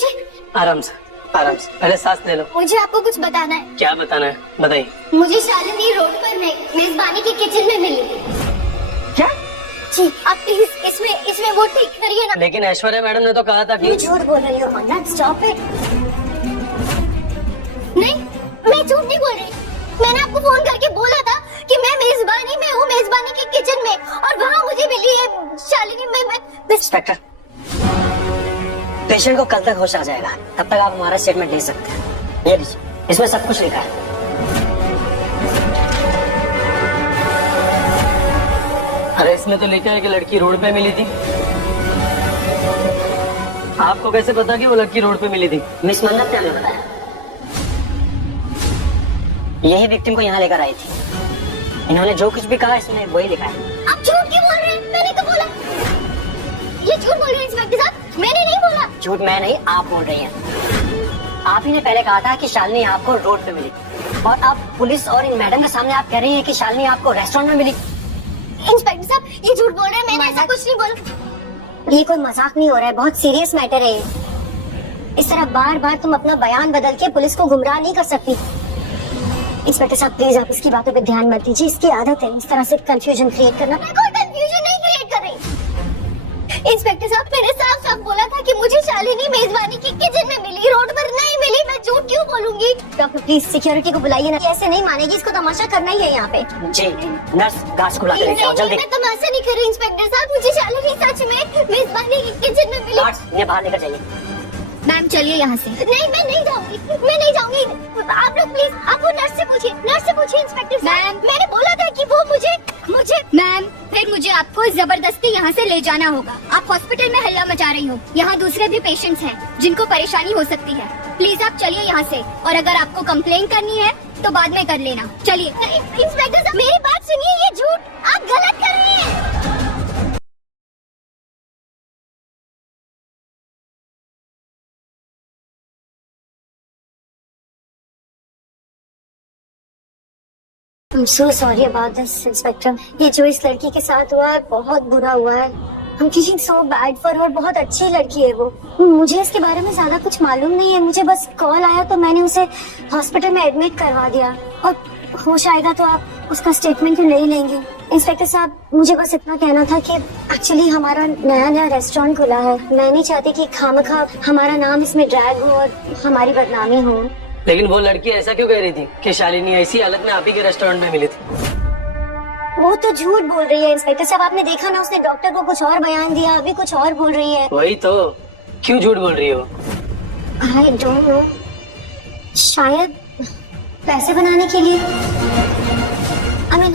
मुझे आराम से पहले सांस ले लो। मुझे आपको कुछ बताना है। क्या बताना है, बताइए। मुझे शालिनी रोड पर मेजबानी की किचन में मिली। क्या? जी आप प्लीज इसमें वो ठीक करिए ना। लेकिन ऐश्वर्या मैडम ने तो कहा था कि झूठ बोल रही हो। Stop it. नहीं मैं झूठ नहीं बोल रही। मैंने आपको फोन करके बोला था कि मैं मेजबानी में हूँ, मेजबानी की किचन में, और वहाँ मुझे मिली है शालिनी। मैं इंस्पेक्टर, पेशेंट को कल तक होश आ जाएगा, तब तक आप हमारा स्टेटमेंट ले सकते हैं। ये लीजिए, इसमें सब कुछ लिखा है। अरे इसमें तो लिखा है कि लड़की रोड पे मिली थी। आपको कैसे पता कि वो लड़की रोड पे मिली थी? मिस मंगत ने हमें बताया। यही विक्टिम को यहाँ लेकर आई थी। इन्होंने जो कुछ भी कहा इसमें वही लिखा है। आप झूठ क्यों बोल रहे हैं? मैंने तो बोला। ये झूठ बोल रहे हैं इंस्पेक्टर साहब, मैंने नहीं बोला। झूठ मैं नहीं, आप बोल रही हैं। आप ही ने पहले कहा था कि शालिनी आपको रोड पे मिली, और अब पुलिस और इन मैडम के सामने आप कह रही हैं कि शालिनी आपको रेस्टोरेंट में मिली। इंस्पेक्टर साहब ये झूठ बोल रहे हैं, मैंने ऐसा कुछ नहीं बोला। ये कोई मजाक नहीं हो रहा है, बहुत सीरियस मैटर है। इस तरह बार बार तुम अपना बयान बदल के पुलिस को गुमराह नहीं कर सकती। इंस्पेक्टर साहब प्लीज आप इसकी बातों पे ध्यान मत दीजिए, इसकी आदत है इस तरह से कंफ्यूजन क्रिएट करना। मैं कोई कंफ्यूजन नहीं क्रिएट कर रही। इंस्पेक्टर साहब मैंने साफ साफ बोला था कि मुझे शालिनी मेजबानी की किचन में मिली, रोड पर नहीं मिली। मैं झूठ क्यों बोलूंगी? डॉक्टर प्लीज सिक्योरिटी को बुलाइए ना, ऐसे नहीं मानेगी, इसको तमाशा करना ही है यहाँ पे। जी नर्स, गार्ड्स को बुला के लेके आओ जल्दी। मैं तमाशा नहीं कर रही इंस्पेक्टर साहब, मुझे शालिनी सच में मेजबानी की किचन में मिली। गार्ड्स ये बाहर लेकर जाइए। मैम चलिए यहाँ से। नहीं मैं नहीं जाऊंगी, मैं नहीं जाऊंगी। आप लोग प्लीज, आप वो नर्स से पूछिए इंस्पेक्टर साहब। मैंने बोला था कि वो मुझे मैम फिर मुझे आपको जबरदस्ती यहाँ से ले जाना होगा। आप हॉस्पिटल में हल्ला मचा रही हो। यहाँ दूसरे भी पेशेंट्स हैं जिनको परेशानी हो सकती है। प्लीज आप चलिए यहाँ से, और अगर आपको कंप्लेन करनी है तो बाद में कर लेना। चलिए। इंस्पेक्टर साहब मेरी बात सुनिए, ये झूठ आप गलत कर रही हैं। I'm so sorry about this, inspector. ये जो इस लड़की के साथ हुआ है बहुत बुरा हुआ है। I'm feeling so bad for her। बहुत अच्छी लड़की है वो। मुझे इसके बारे में ज्यादा कुछ मालूम नहीं है, मुझे बस कॉल आया तो मैंने उसे हॉस्पिटल में एडमिट करवा दिया, और होश आएगा तो आप उसका स्टेटमेंट ले लेंगे। इंस्पेक्टर साहब मुझे बस इतना कहना था कि एक्चुअली हमारा नया रेस्टोरेंट खुला है। मैं नहीं चाहती कि खामखा हमारा नाम इसमें ड्रैग हो और हमारी बदनामी हो। लेकिन वो लड़की ऐसा क्यों कह रही थी कि शालिनी ऐसी हालत में आप ही के रेस्टोरेंट में मिली थी? वो तो झूठ बोल रही है इंस्पेक्टर साहब, आपने देखा ना, उसने डॉक्टर को कुछ और बयान दिया, अभी कुछ और बोल रही है। वही तो, क्यों झूठ बोल रही हो? आई डोंट नो, शायद पैसे बनाने के लिए।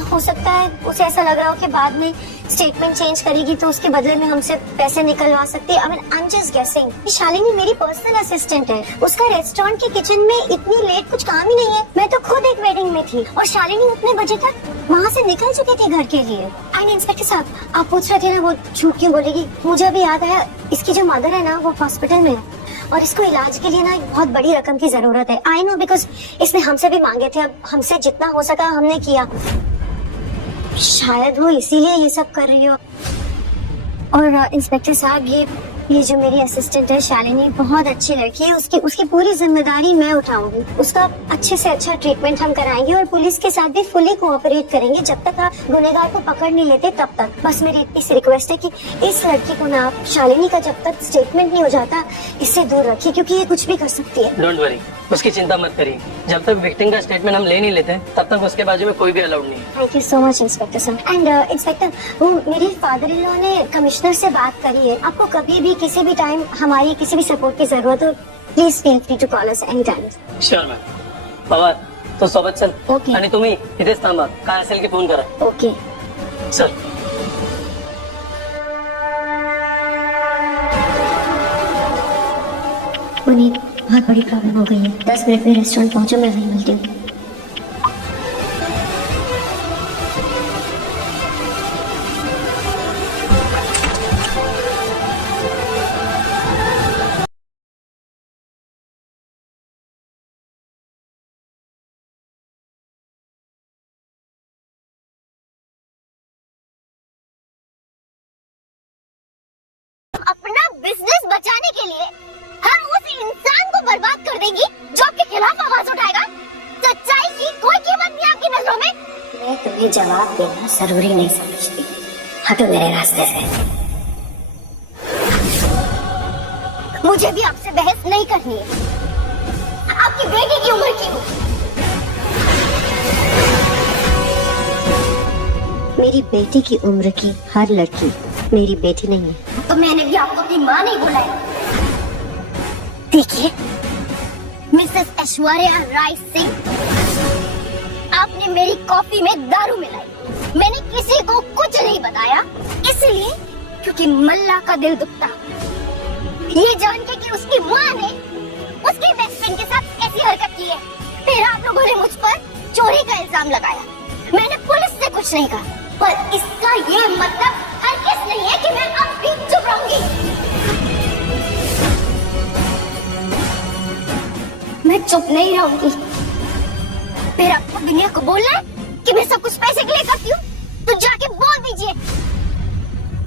हो सकता है उसे ऐसा लग रहा हो कि बाद में स्टेटमेंट चेंज करेगी तो उसके बदले में हमसे पैसे निकलवा सकती है। I am just guessing. Shalini मेरी पर्सनल असिस्टेंट है, उसका रेस्टोरेंट की किचन में इतनी लेट कुछ काम ही नहीं है। मैं तो खुद एक वेडिंग में थी और शालिनी उतने बजे तक वहाँ से निकल चुकी थी घर के लिए। एंड इंस्पेक्टर साहब आप पूछ रहे थे ना वो झूठ क्यों बोलेगी, मुझे अभी याद आया, इसकी जो मदर है ना वो हॉस्पिटल में है और इसको इलाज के लिए ना एक बहुत बड़ी रकम की जरूरत है। आई नो, बिकॉज इसने हमसे भी मांगे थे, अब हमसे जितना हो सका हमने किया। शायद वो इसीलिए ये सब कर रही हो। और इंस्पेक्टर साहब ये जो मेरी असिस्टेंट है शालिनी, बहुत अच्छी लड़की है, उसकी पूरी जिम्मेदारी मैं उठाऊंगी। उसका अच्छे से अच्छा ट्रीटमेंट हम कराएंगे और पुलिस के साथ भी फुली कोऑपरेट करेंगे जब तक आप गुनहगार को पकड़ नहीं लेते तब तक। बस मेरी इतनी सी रिक्वेस्ट है कि इस लड़की को ना, शालिनी का जब तक स्टेटमेंट नहीं हो जाता इससे दूर रखिए, क्योंकि ये कुछ भी कर सकती है। डोंट वरी, उसकी चिंता मत करिए। जब तक विक्टिम का स्टेटमेंट हम ले नहीं लेते तब तक उसके बाजू में कोई भी अलाउड नहीं है। Thank you so much inspector sir. And inspector, वो मेरे फादर इन लॉ ने कमिश्नर से बात करी है, आपको कभी भी किसी भी टाइम हमारी किसी भी सपोर्ट की जरूरत हो, please feel free to call us any time. Sure ma'am. Pawar तो सोबत चल. Okay. आणि तुम्ही इथेच थांबा, काय असेल की फोन करा. Okay sir. पुनीत, बहुत बड़ी प्रॉब्लम हो गई है, 10 मिनट में रेस्टोरेंट पहुंचो, मैं वहीं मिलती हूँ। अपना बिजनेस बचाने के लिए हर उस तुम्हें जवाब देना जरूरी नहीं समझती। हटो मेरे रास्ते से। मुझे भी आपसे बहस नहीं करनी है। आपकी बेटी की उम्र की हूँ। मेरी बेटी की उम्र की हर लड़की मेरी बेटी नहीं है। तो मैंने भी आपको अपनी माँ नहीं बुलाया। देखिए मिसेस ऐश्वर्या राय सिंह, आपने मेरी कॉफी में दारू मिलाई। मैंने किसी को कुछ नहीं बताया, इसलिए क्योंकि मल्ला का दिल दुखता ये जान के कि उसकी माँ ने उसके बेस्ट फ्रेंड के साथ ऐसी हरकत की है। फिर आप लोगों ने मुझ पर चोरी का इल्जाम लगाया। मैंने पुलिस से कुछ नहीं कहा, पर इसका ये मतलब हरगिज़ नहीं है कि मैं अब भी चुप रहूंगी। मैं चुप नहीं रहूंगी। फिर आपको दुनिया को बोलना है कि मैं सब कुछ पैसे के लिए करती हूँ, तो जाके बोल दीजिए,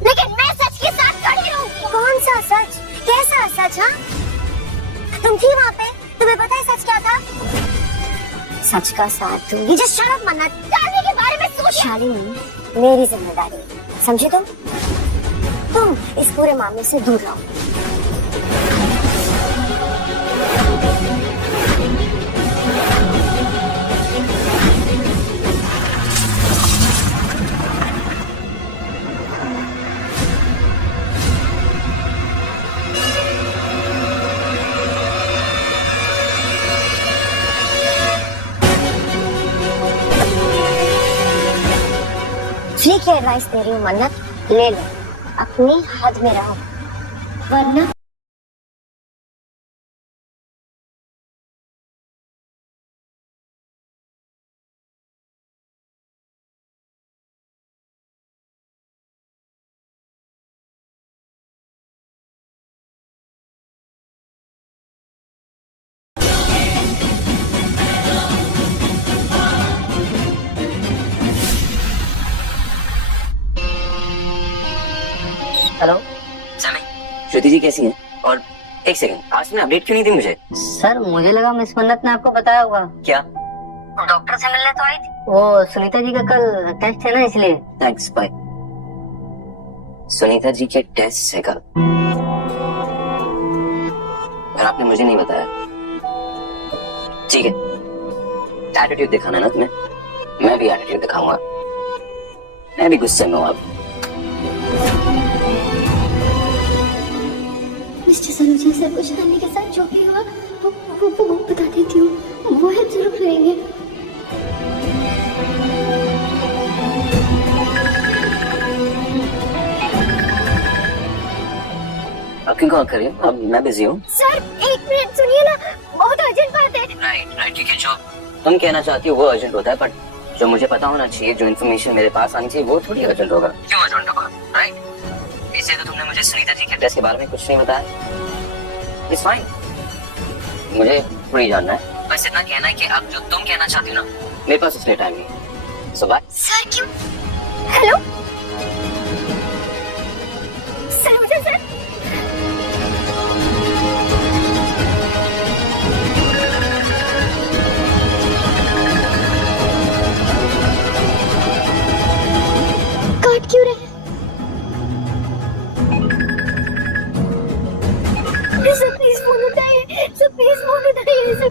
लेकिन मैं सच के साथ खड़ी रहूंगी। कौन सा सच? कैसा सच? हाँ, तुम थी वहाँ पे, तुम्हें पता है सच क्या था? सच का साथ दूंगी। जस्ट शट अप मन्नत। शादी के बारे में सोच। शालिनी मेरी जिम्मेदारी, समझी तुम इस पूरे मामले से दूर रहो। फ्री की एडवाइस दे रही हूँ मन्नत, ले लो, अपनी हद में रहो, वरना हेलो समी, श्रुति जी कैसी हैं? और एक सेकंड, आज तुमने अपडेट क्यों नहीं दी मुझे? सर मुझे लगा मिस मन्नत ने आपको बताया होगा। क्या? डॉक्टर से मिलने तो आई थी। वो सुनीता जी का कल टेस्ट है ना, इसलिए। Thanks, bye. सुनीता जी के टेस्ट है कल, और आपने मुझे नहीं बताया। ठीक है, एटीट्यूड दिखाना ना तुम्हें, मैं भी एटीट्यूड दिखाऊंगा। मैं भी गुस्से में हूँ अब। मिस्टर सलूजा सर को जानने के साथ जो भी हुआ वो बता देती हूँ, वो हेल्प जरूर करेंगे। अब क्यों कॉल कर रही हो? अब मैं बिजी हूँ। सर एक मिनट सुनिए ना, बहुत अर्जेंट बात है। राइट, ठीक है, जो तुम कहना चाहती हो वो अर्जेंट होता है, बट जो मुझे पता होना चाहिए, जो इन्फॉर्मेशन मेरे पास आनी चाहिए, वो थोड़ी अर्जेंट होगा। क्यों अर्जेंट होगा? राइट, इसलिए तो तुमने मुझे सुनीता जी के टेस्ट के बारे में कुछ नहीं बताया। इट्स फाइन, मुझे थोड़ी जानना है, बस इतना कहना है कि अब जो तुम कहना चाहती हो ना, मेरे पास इसलिए टाइम नहीं। सो बाय। सर क्यों? हेलो सलूजा सर, काट क्यों रहे? सर प्लीज फोन उठाइए, सर प्लीज फोन उठाइए सर।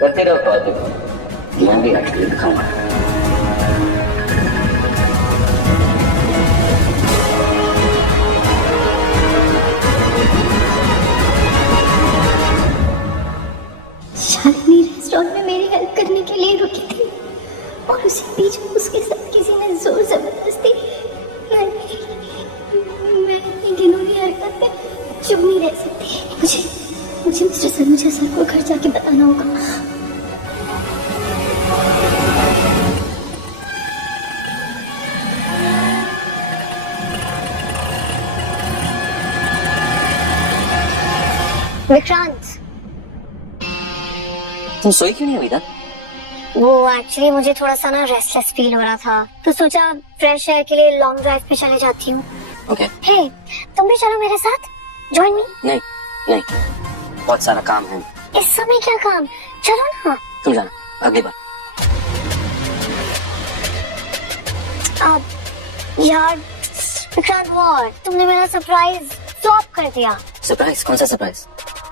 करते रहो कॉल, मैं भी एक्चुअली दिखाऊंगा। शालिनी रेस्टोरेंट में मेरी हेल्प करने के लिए रुकी थी, और उसी बीच उसके साथ किसी ने जोर जबरदस्ती। मैं इतनी घिनौनी हरकत में चुप नहीं रह सकती। मुझे मिस्टर सलूजा सर को घर जाके बताना होगा। विक्रांत, तुम सोई क्यों नहीं अभी तक? वो एक्चुअली मुझे थोड़ा सा ना रेस्टलेस फील हो रहा था, तो सोचा फ्रेश एयर के लिए लॉन्ग ड्राइव पे चले जाती हूँ। ओके। हे, तुम भी चलो मेरे साथ, ज्वाइन मी। नहीं, बहुत सारा काम है इस समय क्या काम, चलो ना। तुम जाना अगली बार। यार विक्रांत व्हाट, तुमने मेरा सरप्राइज फ्लॉप कर दिया। सरप्राइज? कौन सा सरप्राइज?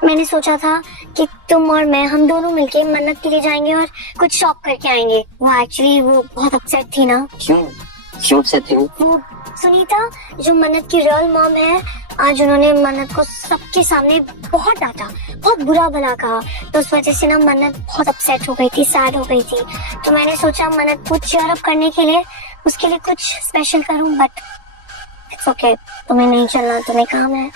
मैंने सोचा था कि तुम और मैं हम दोनों मिलके मन्नत के लिए जाएंगे और कुछ शॉप करके आएंगे। वो एक्चुअली वो बहुत अपसेट थी ना। क्यों से थी वो सुनीता जो मन्नत की रियल मॉम है, आज उन्होंने मन्नत को सबके सामने बहुत डांटा, बहुत बुरा भला कहा। तो उस वजह से ना मन्नत बहुत अपसेट हो गई थी, सैड हो गई थी। तो मैंने सोचा मन्नत को चीयर अप करने के लिए उसके लिए कुछ स्पेशल करूं, बट इट्स ओके, तुम्हें नहीं चलना, तुम्हें काम है,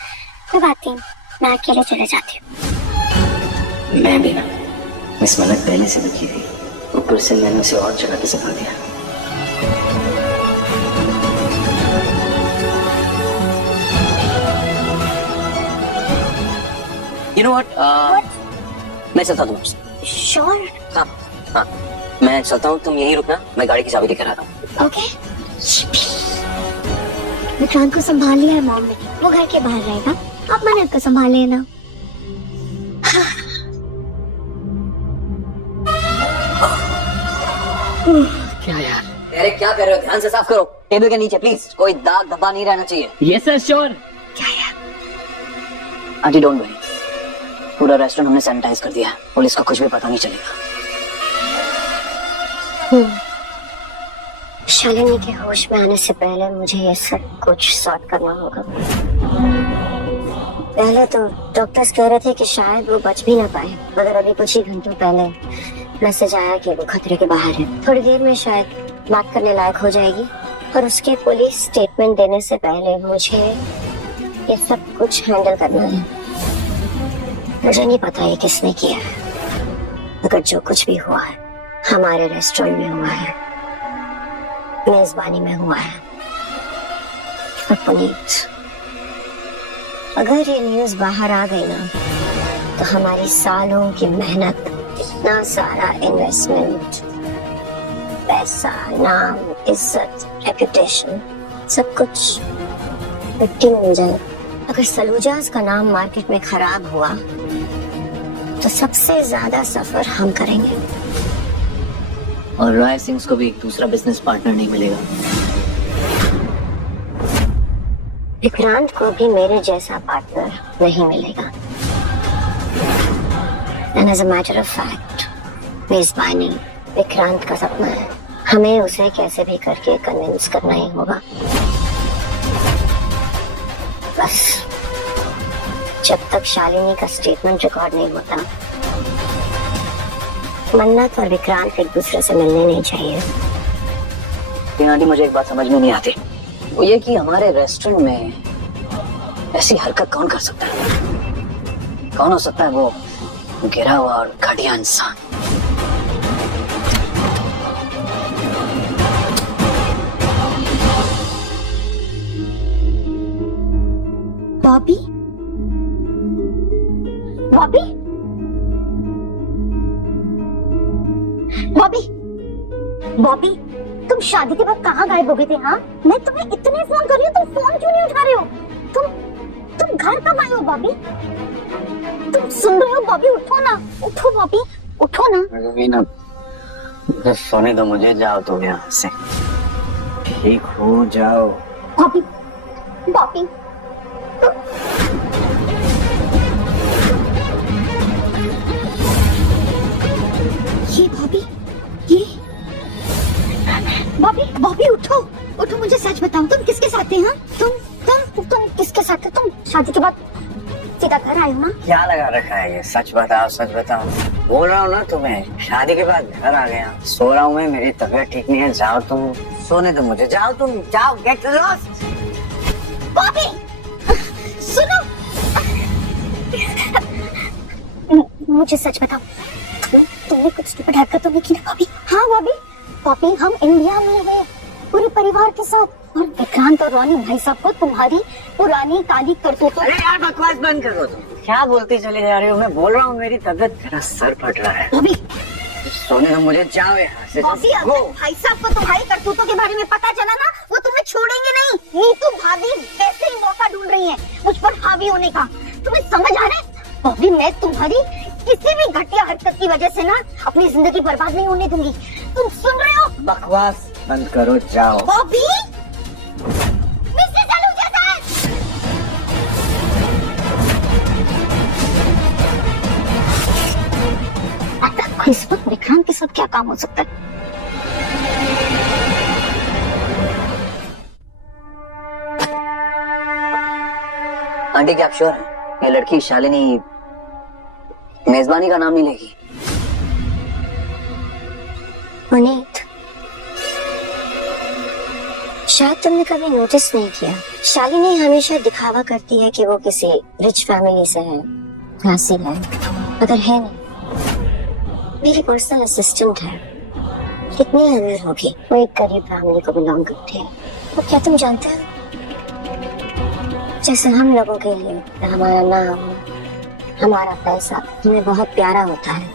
कोई बात नहीं, मैं अकेले चले जाती हूँ। मैं भी ना, मिस मन्नत पहले से दुखी थी, ऊपर से मैंने उसे और जगह पे सिखा दिया। You know what? मैं चलता हूँ तुमसे। श्योर? हाँ, मैं चलता हूँ, तुम यहीं रुकना, मैं गाड़ी की चाबी लेकर आता हूँ। ओके। विक्रांत को संभाल लिया है मॉम ने, वो घर के बाहर रहेगा, आप मन्नत को संभाल लेना। क्या यार? अरे क्या कर रहे हो? ध्यान से साफ करो, टेबल के नीचे प्लीज, कोई दाग धब्बा नहीं रहना चाहिए। Yes sir, sure. क्या यार? आंटी डोंट वरी, पूरा रेस्टोरेंट हमने सैनिटाइज कर दिया है, पुलिस को कुछ भी पता नहीं चलेगा। शालिनी के होश में आने से पहले मुझे ये सब कुछ सॉर्ट करना होगा। पहले तो डॉक्टर्स कह रहे थे कि शायद वो बच भी ना पाए, मगर अभी कुछ ही घंटों पहले मैसेज आया कि वो खतरे के बाहर है। थोड़ी देर में शायद बात करने लायक हो जाएगी, और उसके पुलिस स्टेटमेंट देने से पहले मुझे ये सब कुछ हैंडल करना है। मुझे नहीं पता ये किसने किया है, मगर जो कुछ भी हुआ है हमारे रेस्टोरेंट में हुआ है, मेजबानी में हुआ है। और पुनीत, अगर ये न्यूज़ बाहर आ गई ना, तो हमारी सालों की मेहनत, इतना सारा इन्वेस्टमेंट, पैसा, नाम, इज्जत, रेपुटेशन, सब कुछ मिट्टी में मिल जाए। अगर सलूजास का नाम मार्केट में खराब हुआ, तो सबसे ज्यादा सफर हम करेंगे। और रॉय सिंह को भी एक दूसरा बिजनेस पार्टनर नहीं मिलेगा। विक्रांत को भी मेरे जैसा पार्टनर नहीं मिलेगा। And as a matter of fact, मेजबानी विक्रांत का सपना है, हमें उसे कैसे भी करके कन्विंस करना ही होगा। बस जब तक शालिनी का स्टेटमेंट रिकॉर्ड नहीं होता, मन्नत और विक्रांत एक दूसरे से मिलने नहीं चाहिए। आंटी, मुझे एक बात समझ में नहीं आती, वो ये कि हमारे रेस्टोरेंट में ऐसी हरकत कौन कर सकता है? कौन हो सकता है वो गिरा हुआ और घटिया इंसान? बॉबी? बॉबी? बॉबी? बॉबी, तुम शादी के बाद कहाँ गायब हो गए थे? हाँ, मैं तुम्हें इतने फोन कर रही हूँ, तुम फोन क्यों नहीं उठा रहे हो? तुम घर कब आए हो बॉबी? तुम सुन रहे हो बॉबी? उठो ना, उठो बॉबी, उठो ना। बस सोने दो मुझे, जाओ तुम यहाँ से। ठीक हो जाओ। बॉबी, बॉबी, ये बॉबी, ये बॉबी, बॉबी उठो, उठो, मुझे सच बताओ, तुम किसके साथ थे? हाँ, तुम किसके साथ थे? तुम शादी के बाद सीधा घर आए हो ना? क्या लगा रखा है ये? सच बताओ, सच बताओ। बोल रहा हूँ ना तुम्हें, शादी के बाद घर आ गया। सो रहा हूँ मैं, मेरी तबीयत ठीक नहीं है। जाओ तुम, सोने दो मुझे, जाओ तुम, जाओ, गेट लॉस्ट। बॉबी सुनो, मुझे सच बताओ, तुमने कुछ स्टूपिड हरकत तो नहीं की ना बॉबी? हाँ बॉबी, बॉबी हम इंडिया में गए पूरे परिवार के साथ, और विक्रांत और रोनी भाई साहब को तुम्हारी पुरानी काली करतूतों। अरे यार बकवास बंद करो तुम, क्या बोलती चले जा रही हो? मैं बोल रहा हूँ मेरी तबीयत, मेरा सर फट रहा है। बॉबी, सोने दो मुझे, जाओ यहाँ से। बॉबी, अगर भाई साहब को तुम्हारी करतूतों के बारे में पता चला ना, वो तुम्हें छोड़ेंगे नहीं। नीतू भाभी वैसे ही मौका ढूंढ रही है मुझ पर हावी होने का, तुम्हें समझ आ रहा है? बॉबी, मैं तुम्हारी किसी भी घटिया हरकत की वजह से ना अपनी जिंदगी बर्बाद नहीं होने दूंगी। तुम सुन रहे हो? बकवास बंद करो, जाओ। बॉबी, मिस्टर सलूजा सर, इस वक्त विक्रांत के साथ क्या काम हो सकता है? आंटी क्या आप श्योर हैं ये लड़की शालिनी मेजबानी का नाम नहीं लेगी? पुनीत, शायद तुमने कभी नोटिस नहीं किया, शालिनी हमेशा दिखावा करती है कि वो किसी रिच फैमिली से है, क्लासी है, मगर है नहीं। मेरी पर्सनल असिस्टेंट है, कितनी अमीर होगी, वो एक गरीब फैमिली को बिलोंग करती है। तो क्या तुम जानते हो, जैसे हम लोगों के लिए हमारा नाम, हमारा पैसा हमें बहुत प्यारा होता है,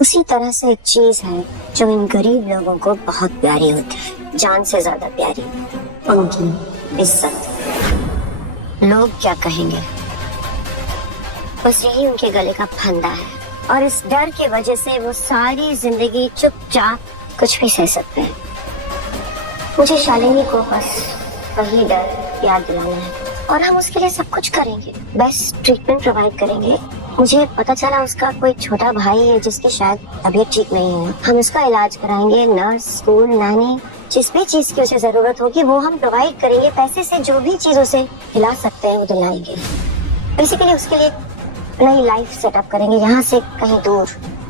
उसी तरह से एक चीज है जो इन गरीब लोगों को बहुत प्यारी होती है, जान से ज्यादा प्यारी, उनकी इज्जत। लोग क्या कहेंगे, बस यही उनके गले का फंदा है, और इस डर की वजह से वो सारी जिंदगी चुपचाप कुछ भी सह सकते हैं। मुझे शालिनी को बस वही डर याद दिलाना है, और हम उसके लिए सब कुछ करेंगे, बेस्ट ट्रीटमेंट प्रोवाइड करेंगे। मुझे पता चला उसका कोई छोटा भाई है जिसकी शायद तबीयत ठीक नहीं है, हम उसका इलाज कराएंगे, नर्स, स्कूल, नानी, जिस भी चीज की उसे जरूरत होगी वो हम प्रोवाइड करेंगे। पैसे से जो भी चीज उसे दिला सकते हैं वो दिलाएंगे। बेसिकली उसके लिए नई लाइफ सेटअप करेंगे, यहाँ से कहीं दूर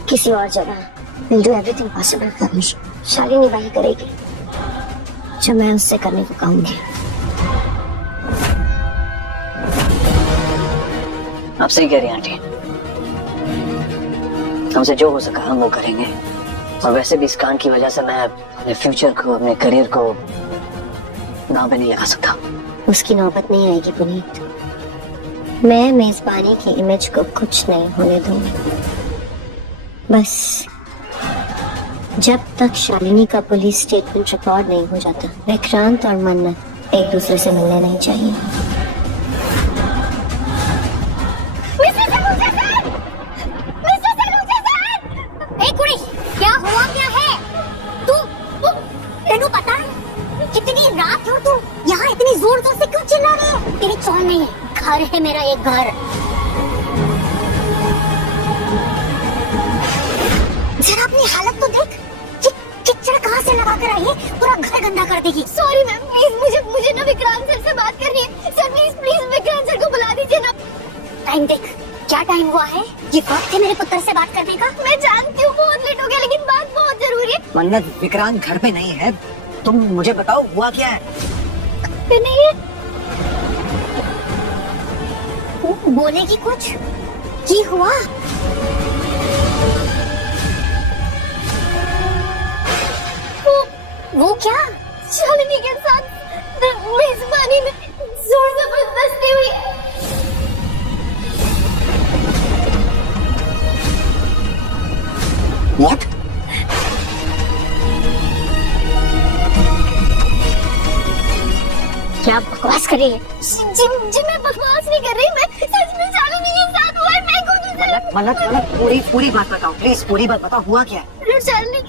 किसी और जगह। Will do everything possible for him. Shalini वही करेगी जो मैं उससे करने को कहूंगी। आप सही कह रही हैं आंटी, हमसे जो हो सका हम वो करेंगे। और वैसे भी इस कांड की वजह से मैं अपने फ्यूचर को, अपने करियर को दांव पे नहीं लगा सकता। उसकी नौबत नहीं आएगी पुनीत, मैं मेजबानी की इमेज को कुछ नहीं होने दूंगी। बस जब तक शालिनी का पुलिस स्टेटमेंट रिकॉर्ड नहीं हो जाता, विक्रांत और मन्नत एक दूसरे से मिलने नहीं चाहिए। क्या हुआ क्या है? तू तेनू पता है कितनी रात है और तू यहाँ इतनी जोर जोर से क्यों चिल्ला रही है? तेरी चौल नहीं है, घर है मेरा, एक घर। जरा अपनी हालत तो देख, किचड़ कहाँ से लगा कर आई है, पूरा घर गंदा कर देगी। सॉरी मैम, प्लीज मुझे ना विक्रांत सर से बात करनी है। सर प्लीज विक्रांत सर को बुला दीजिए ना। टाइम देख, क्या टाइम हुआ है? ये वक्त है मेरे पुत्र से बात करने का। मैं जानती हूँ बहुत लेट हो गया, लेकिन बात बहुत जरूरी है। मन्नत, विक्रांत घर पे नहीं है, तुम मुझे बताओ हुआ क्या है? नहीं है, बोलेगी कुछ? की हुआ? वो क्या? शालिनी के साथ मेजबानी में जोर जबरदस्ती हुई। What? क्या बकवास कर रही है? जी मैं बकवास नहीं कर रही, मैं सच में शालिनी के साथ हुआ है। मैं खुद उसे मन्नत, पूरी बात बताओ प्लीज, पूरी बात बताओ, हुआ क्या है? शालिनी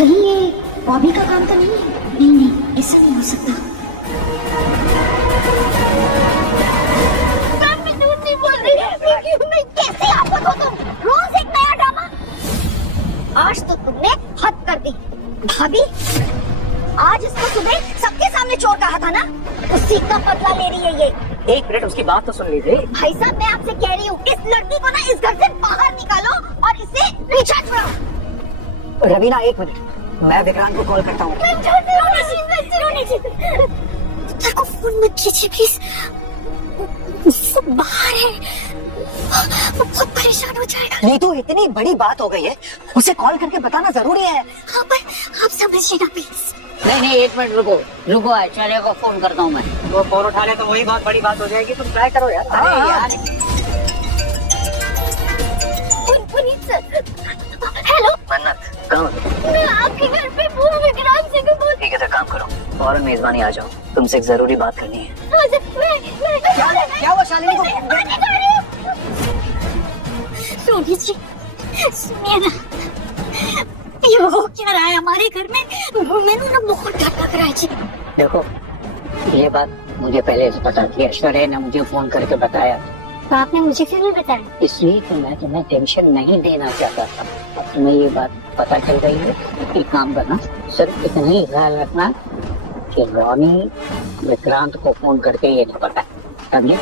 कहीं ये बॉबी का काम तो नहीं है? नहीं, ऐसा नहीं हो सकता। मैं झूठ नहीं बोल रही। मैं कैसे आपको दो तुम रोज एक नया ड्रामा। आज तो तुमने हद कर दी भाभी। आज इसको सुबह सबके सामने चोर कहा था ना, उसी का बदला ले रही है ये। एक मिनट उसकी बात तो सुन लीजिए। भाई साहब, मैं आपसे कह रही हूँ, इस लड़की को ना इस घर से बाहर निकालो और इसे पीछा छुड़ाओ। रवीना एक मिनट, मैं विक्रांत को कॉल करता हूँ। को फोन मत कीजिए प्लीज, वो बाहर है। वो बहुत परेशान हो जाएगा। ये तो इतनी बड़ी बात हो गई है, उसे कॉल करके बताना जरूरी है। हाँ पर आप समझिए ना प्लीज। नहीं, एक मिनट रुको रुको, आचार्य को फोन करता हूँ मैं। वो फोन उठा ले तो वही बहुत बड़ी बात हो जाएगी, तुम ट्राई करो यार। अरे यार, पुनीत सर, हेलो, मन्नत कहाँ हो? मैं आपके घर पे हूँ, विक्रांत सिंह को बोल। ठीक है, तो काम करो, फौरन मेजबानी आ जाओ, तुमसे एक जरूरी बात करनी है। हाँ सर, मैं क्या हुआ शालिनी को? सोनी जी सुनिए ना, ये हो क्या रहा है हमारे घर में? मैंने ना बहुत डर लग रहा है जी। देखो ये बात मुझे पहले से पता थी, ऐश्वर्या ने मुझे फोन करके बताया, तो आपने मुझे क्यों नहीं बताया? इसलिए कि मैं तुम्हें टेंशन नहीं देना चाहता था। अब तुम्हें ये बात पता चल गई है, एक काम करना, सिर्फ इतना ही ख्याल रखना कि रोनी विक्रांत को फोन करके ये नहीं पता, समझे?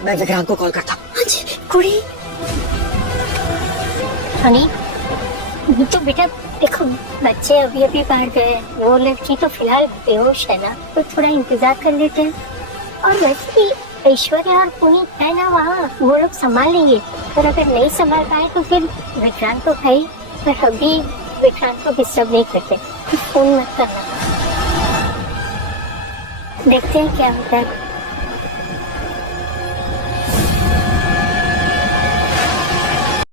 मैं विक्रांत को कॉल करता हूँ। कुड़ी हनी, तो बेटा देखो, बच्चे अभी अभी बाहर गए, वो लड़की तो फिलहाल बेहोश है ना, तो थोड़ा इंतजार कर लेते हैं। और वैसे भी ऐश्वर्या और पुनीत है ना वहाँ, वो लोग संभाल लेंगे। और अगर नहीं संभाल पाए तो फिर विक्रांत तो है ही, पर अभी विक्रांत को डिस्टर्ब नहीं करते, फोन मत करना, देखते हैं क्या होता है।